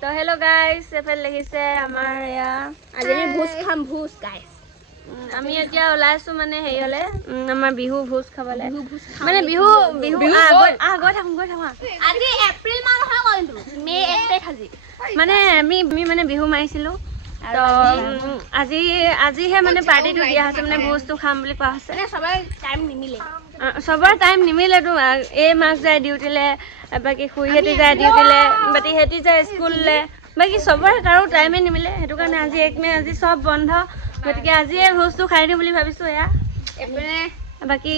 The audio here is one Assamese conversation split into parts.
তো হেল্ল' গাইজ, এফালে দেখিছে আমাৰ এয়া আজি আমি ভোজ খাম। ভোজ গাইজ আমি এতিয়া ওলাই আছো মানে হেৰি হলে আমাৰ বিহু ভোজ খাবলে। মানে বিহু গৈ থাকো আজি এপ্ৰিল মাহ নহয় কিন্তু মে 1 তাৰিখ আজি মানে আমি মানে বিহু মাৰিছিলো। তো আজিহে মানে পাৰ্টিটো দিয়া হৈছে, মানে ভোজটো খাম বুলি কোৱা হৈছে। চবৰে টাইম নিমিলেতো। এই মাক যায় ডিউটিলে, বাকী খুৰীহঁতি যায় ডিউটিলে, বাকী সিহঁতি যায় স্কুললে, বাকী চবৰে কাৰো টাইমে নিমিলে। সেইটো কাৰণে আজি 1 মে আজি চব বন্ধ, গতিকে আজিয়ে ভোজটো খাই দিওঁ বুলি ভাবিছো। এয়া বাকী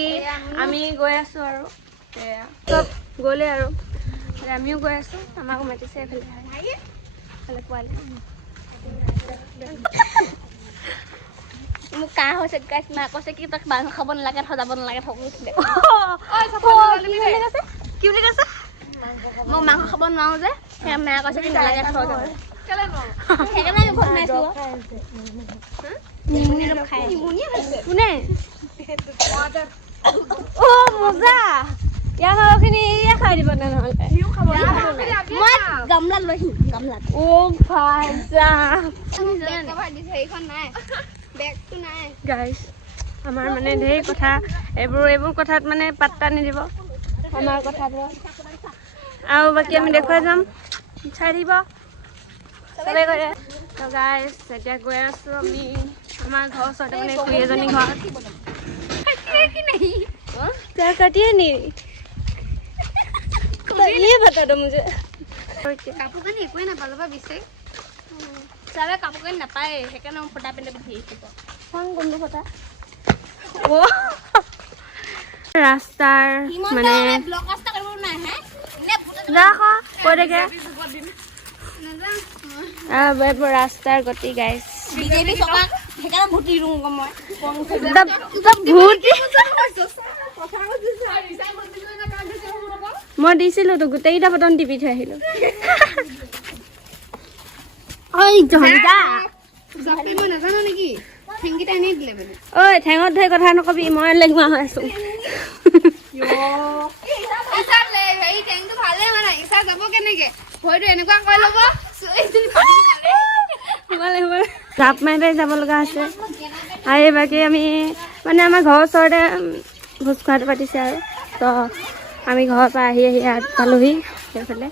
আমি গৈ আছো আৰু চব গ'লে আৰু আমিও গৈ আছো। আমাকো মাতিছে এইফালে পোৱালি। মোক কাহ হৈছে গাইছ, মায়ে কৈছে কি তই মাংস খাব নালাগে, সজাব নালাগে, কি বুলি কৈছে? মই মাংস খাব নোৱাৰো যে, মায়ে কৈছে কি নালাগে সজাব। সেইকাৰণে ঘৰত মাৰিছো। কোনে মজা ইয়াৰ মাংসখিনি এয়া খাই দিব তেনেহ'লে। মই গামলাত লৈ আহিম, গামলাত। গাইছ আমাৰ মানে ধেৰ কথা, এইবোৰ কথাত মানে পাত্তা নিদিব আমাৰ কথাবোৰ। আৰু বাকী আমি দেখুৱাই যাম, চাই থাকিব চবেই কৰে। তো গাইছ এতিয়া গৈ আছো আমি আমাৰ ঘৰৰ ওচৰতে, মানে খুৰী এজনী ঘৰত। काटिए नहीं ये बता दो मुझे। কাপোৰ কানি একোৱে নাপালো বিচাৰি, চাবে কাপোৰ কানি নাপায়, সেইকাৰণে মই ফটা পেণ্ট পিন্ধি আহিছো। কোনটো ফটা ৰাস্তাৰ মানে ৰাস্তাৰ গতি গাইছ। মই দিছিলো তো, গোটেইকেইটা বটন টিপি থৈ আহিলো। ঐ ঠেঙত ধৰি কথা নকবি, মই লেগুৱা হৈ আছো। জাপ মাৰি যাব লগা আছে। আৰু বাকী আমি মানে আমাৰ ঘৰৰ ওচৰতে ভোজ খোৱাটো পাতিছে আৰু, তো আমি ঘৰৰ পৰা আহি পালোহি সেইফালে।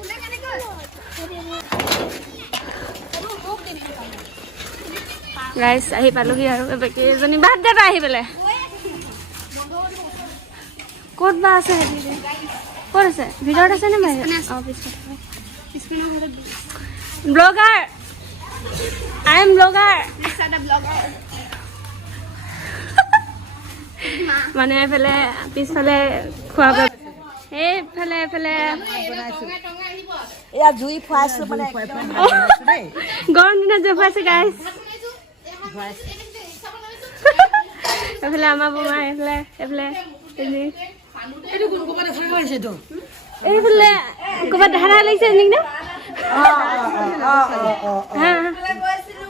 ৰাইজ আহি পালোহি আৰু বাকী এজনী বাদ দে আহি পেলাই। ক'ত বা আছে? ক'ত আছে? ভিতৰত আছে নে বাহিৰত? Blogger, I am blogger. মানে এইফালে পিছফালে খোৱা এইফালে জুই ফুৱাইছো মানে গৰম দিনত জুই ফুৱাইছে গাইছ। এইফালে আমাৰ বোমা, এইফালে ক'ৰবাত ধাৰা লাগিছে নেকি ন?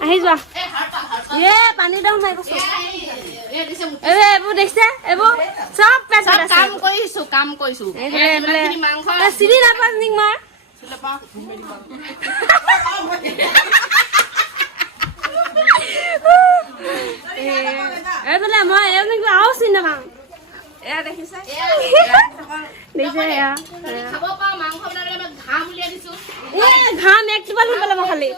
আহি যোৱা। পানী দম নাই কৈছো। এইবোৰ দেখিছে, এইবোৰ চব কাম কৰিছো। চিনি নাপাওঁ নেকি মই? এইফালে মই আৰু চিনি নাপাওঁ। দেখিছে ঘাম এক টোপাল পেলাব খালি।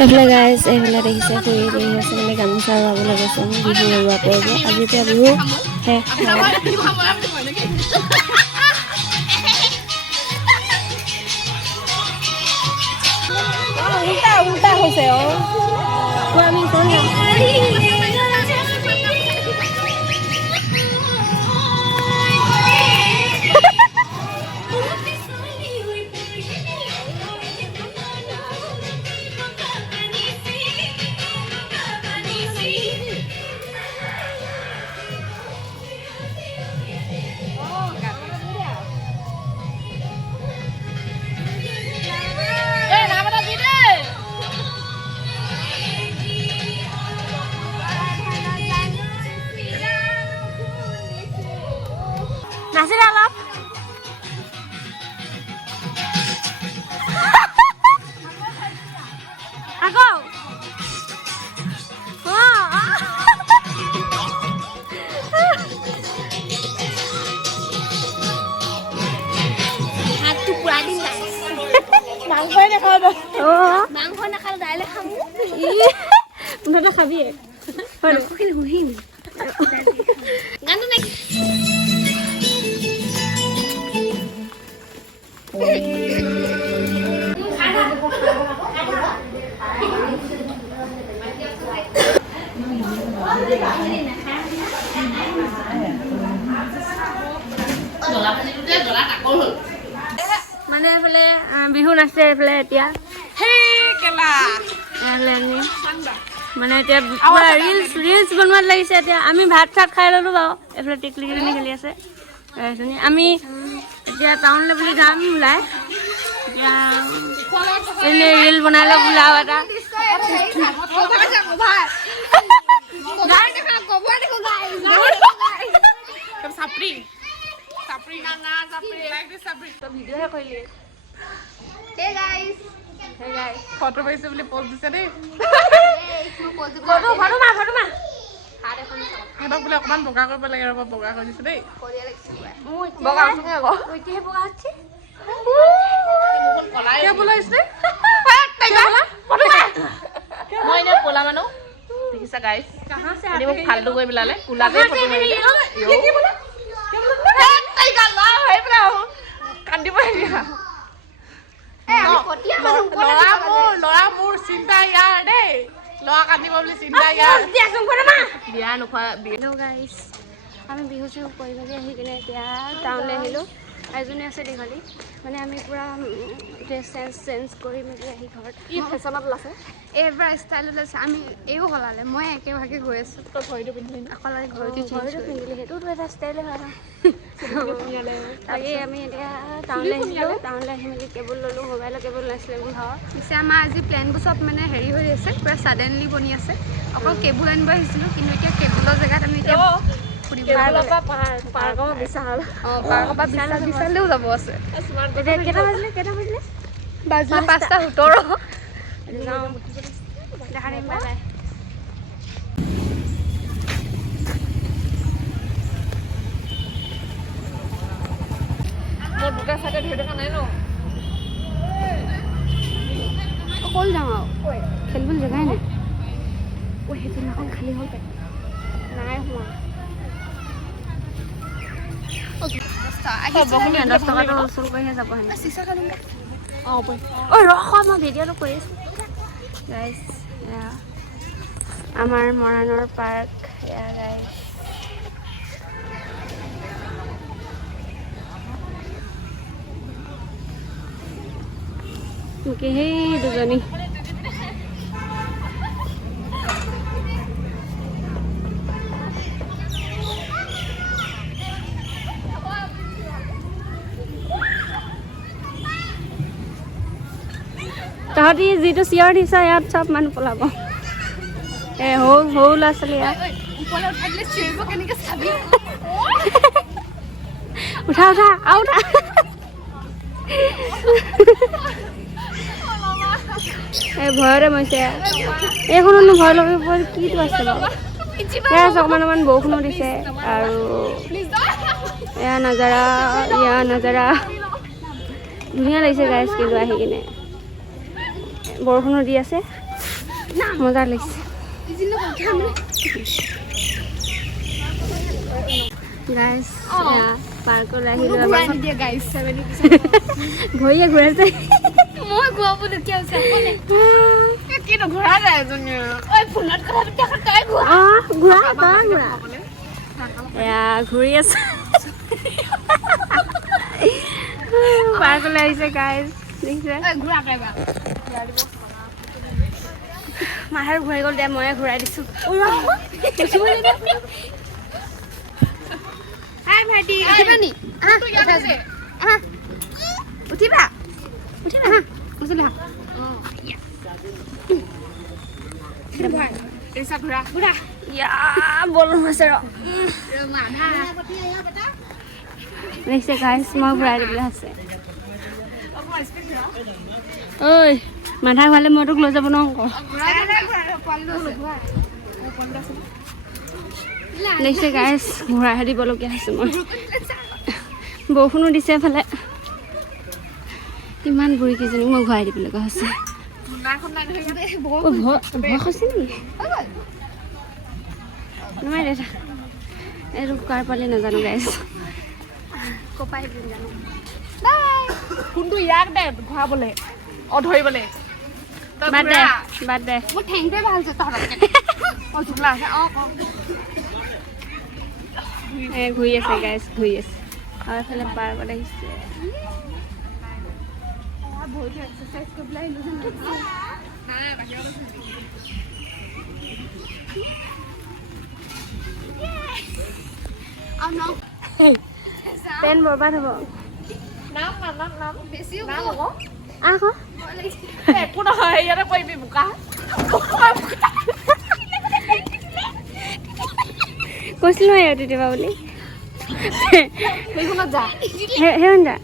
এইফালে গাইজ, এইফালে দেখিছে খুৰী দেৰি আছে মানে গামোচা উৰাবলৈ গৈছে। বিহু উৰুৱা পৰিব আজিৰ পৰা বিহু শেষ। উল্টা হৈছে আমি মাংস নাখালে দাইলে খাম মুঠতে খাবি মাংসখিনি শুহিম গানটো নাই মানে এইফালে বিহু নাচে এইফালে এতিয়া মানে এতিয়া ৰিলচ বনোৱাত লাগিছে এতিয়া আমি ভাত চাত খাই ল'লোঁ বাৰু এইফালে টিকলিজনী খেলি আছে আমি এতিয়া টাউনলৈ বুলি যাম ওলাই এতিয়া এনেই ৰিল বনাই লওক ওলাও এটা ভিডিঅ'হে কৰিলি ফটো পাইছে বুলি পোষ্ট দিছে দেই সিহঁতক বোলে অকণমান বগা কৰিব লাগে ৰ'ব বগা কৰি দিছে দেই মই এনেই ক'লা মানুহ দেখিছা গাইছ মোক ফাল্টু কৰি পেলালে কোলাতে ফটো মাৰিলে কান্দিব ল'ৰা মোৰ চিন্তা ইয়াৰ দেই ল'ৰা কান্দিব বুলি চিন্তা ইয়াৰ বিয়া নোখোৱা গাইছ আমি বিহু চিহু কৰি মেলি আহি কিনে এতিয়া টাউনলৈ আহিলোঁ এজনী আছে দীঘলী মানে আমি পূৰা ড্ৰেছ চেঞ্জ কৰি মেলি আহি ঘৰত কি ফেশ্বনত ওলাইছে এইবাৰ ষ্টাইলত আছে আমি এইও সলালে মই একেভাগে গৈ আছোঁ তই ঘড়ীটো পিন্ধিলি অকলে ঘড়ীটো পিন্ধিলে সেইটোতো এটা ষ্টাইলে হয় তাকেই আমি এতিয়া টাউনলৈ আহিলোঁ টাউনলৈ আহি মেলি কেবুল ল'লোঁ মোবাইলৰ কেবুল নাছিলে বুলি ভাবোঁ পিছে আমাৰ আজি প্লেনবোৰ চব মানে হেৰি হৈ আছে পূৰা ছাডেনলি বনি আছে অকল কেবুল আনিব আহিছিলোঁ কিন্তু এতিয়া কেবুলৰ জেগাত আমি এতিয়া পাৰ্কৰ পৰা বিশালেও যাব আছে কেইটা বাজিলে 5:17 যাওঁ দেখা দিম বাই বাই মোৰ দুটা চাইডে ধৰি থকা নাই ন অকল যাওঁ আৰু খেলিবলৈ জেগাই নাই সেইদিনাখন খালী হ'ল নাই হোৱা 10 টকাটো উচুল কৰিহে যাব হেনে ৰখ মই ভিডিঅ'টো কৰি আছোঁ গাইছ আমাৰ মৰাণৰ পাৰ্ক এয়া গাইছ সেই দুজনী তহঁতি যিটো চিঞৰ দিছ ইয়াত চব মানুহ পলাব সৰু ল'ৰা ছোৱালী উঠা উঠা আৰু উঠা এই ভয়তে মৰিছে এইখনো ভয় লগা কিটো আছে বাৰু এয়া অকণমান বৰষুণো দিছে আৰু এয়া নাজাৰা ধুনীয়া লাগিছে গাইছ কিন্তু আহি কিনে বৰষুণো দি আছে মজা লাগিছে গাইছ পাৰ্কলৈ আহিলোঁ ভৰিয়ে ঘূৰাইছে মই ঘূৰাবলৈ কিয় ঘূৰা যায় এয়া ঘূৰি আছে পাৰ্কলৈ আহিছে গাইছ দেখিছে মাথাৰ ঘূৰাই গ'ল দে ময়ে ঘূৰাই দিছোঁ ভাইটি উঠিবা নি উঠিবা উঠিবা বলুন আছে দেখিছে গাইছ মই ঘূৰাই দিবলৈ আছে ঐ মাথা ঘূৰালে মই তোক লৈ যাব নোৱাৰো দেখিছে গাইছ ঘূৰাই দিবলগীয়া হৈছে মই বৰষুণো দিছে এফালে কিমান বুঢ়ী কেইজনীক মই ঘূৰাই দিবলৈ কোৱা হৈছে ভয় হৈছে নেকি নহয় দেউতা এইটো কাৰ পালে নাজানো গাইছ কপাই জানো কোনটো ইয়াক দে ঘূৰাবলে ধৰিবলে বাদ দে বাদ দে মোৰ ঠেংটোৱে ভাল হৈছে তহঁতকে ঝুলা আছে ঘূৰি আছে গাইছ ঘূৰি আছে আৰু এফালে পাৰ্কত আহিছে ভৰিটো এক্সাৰচাইজ কৰিবলৈ আহিলোঁ নাই বাহিৰত পেন বৰবাদ হ'ব নাম বেছি আকৌ একো নহয় ইয়াতে কৰিবি বোকা কৈছিলোঁ আৰু তেতিয়াবা বুলি সেইখনত যা সেইখন যা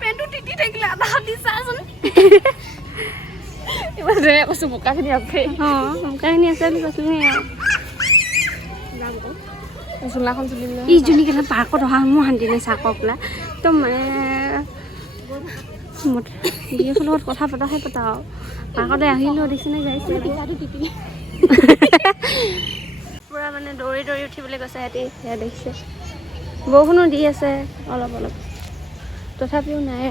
পেনটো তিতি থাকিলে আধা দি চাচোন ইমান যে কৈছোঁ বোকাখিনি আছে অঁ বোকাখিনি আছে বুলি কৈছিলোঁ চোলাখন চুলি ই যোনকেইটা পাৰ্কত অহা মোৰ শান্তি নাই চাহ কপলা একদম বিয়েৰ লগত কথা পতাহে পতা আৰু পাৰ্কতে আহিলেও দেখিছেনে গাইছে পূৰা মানে দৌৰি দৌৰি উঠিবলৈ গৈছে সিহঁতি সেয়া দেখিছে বৰষুণো দি আছে অলপ অলপ তথাপিও নাই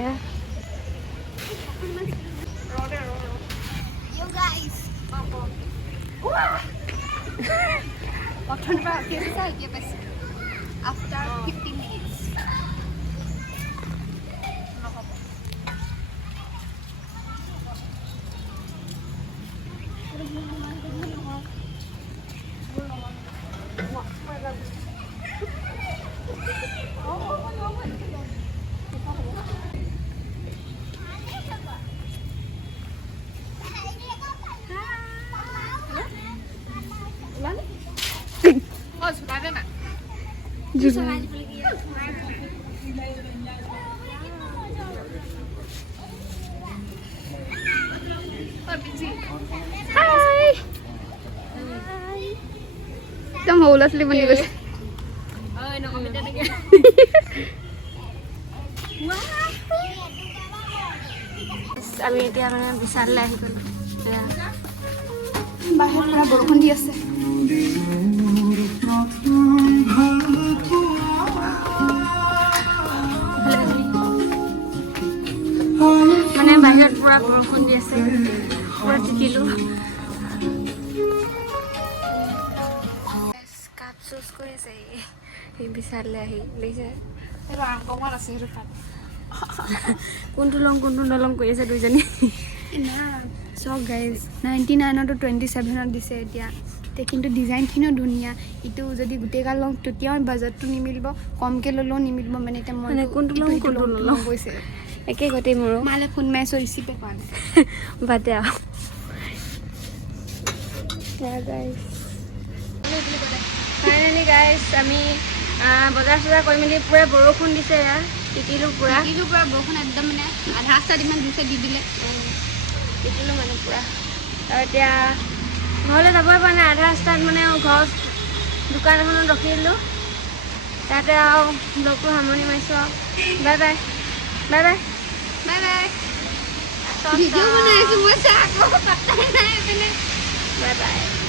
After 15 minutes. একদম সৰু ল'ৰা ছোৱালী বনি গৈছে আমি এতিয়া মানে বিশাললৈ আহি গ'লো বাহিৰত পুৰা বৰষুণ দি আছে মানে বাহিৰত পুৰা বৰষুণ দি আছে পুৰা তিতিলোঁ কাপ চুজ কৰি আছে সেই বিশাললৈ আহি দেখিছে সেইটো আংকমত আছে সেইটো তাত কোনটো লং কোনটো নলং কৰি আছে দুইজনী চব গাইজ 99ত 27ত দিছে এতিয়া কিন্তু ডিজাইনখিনিও ধুনীয়া ইটো যদি গোটেইগাল লওঁ তেতিয়াও বাজেটটো নিমিলিব কমকৈ ল'লেও নিমিলিব মানে এতিয়া মই কোনটো লং কোনটো নলং গৈছে একে গোটেই মোৰো মালে ফোন মাৰিছোঁ ৰিচিভে কৰা নাই বাদে আৰু ফাইনেলি গাইজ আমি বজাৰ চজাৰ কৰি মেলি পূৰা বৰষুণ দিছে ইয়াৰ তিতিলোঁ পূৰা বৰষুণ একদম মানে আধা ৰাস্তাত ইমান দিছে দি দিলে তিতিলোঁ মানে পূৰা আৰু এতিয়া ঘৰলৈ যাবই পৰা নাই আধা ৰাস্তাত মানে ঘৰ দোকান এখনত ৰখি দিলোঁ তাতে আৰু ব্লগটো সামৰণি মাৰিছোঁ আৰু bye bye bye bye bye bye video' বনাই আছোঁ মই চাহ আকৌ পাত্তাই নাই বাই বাই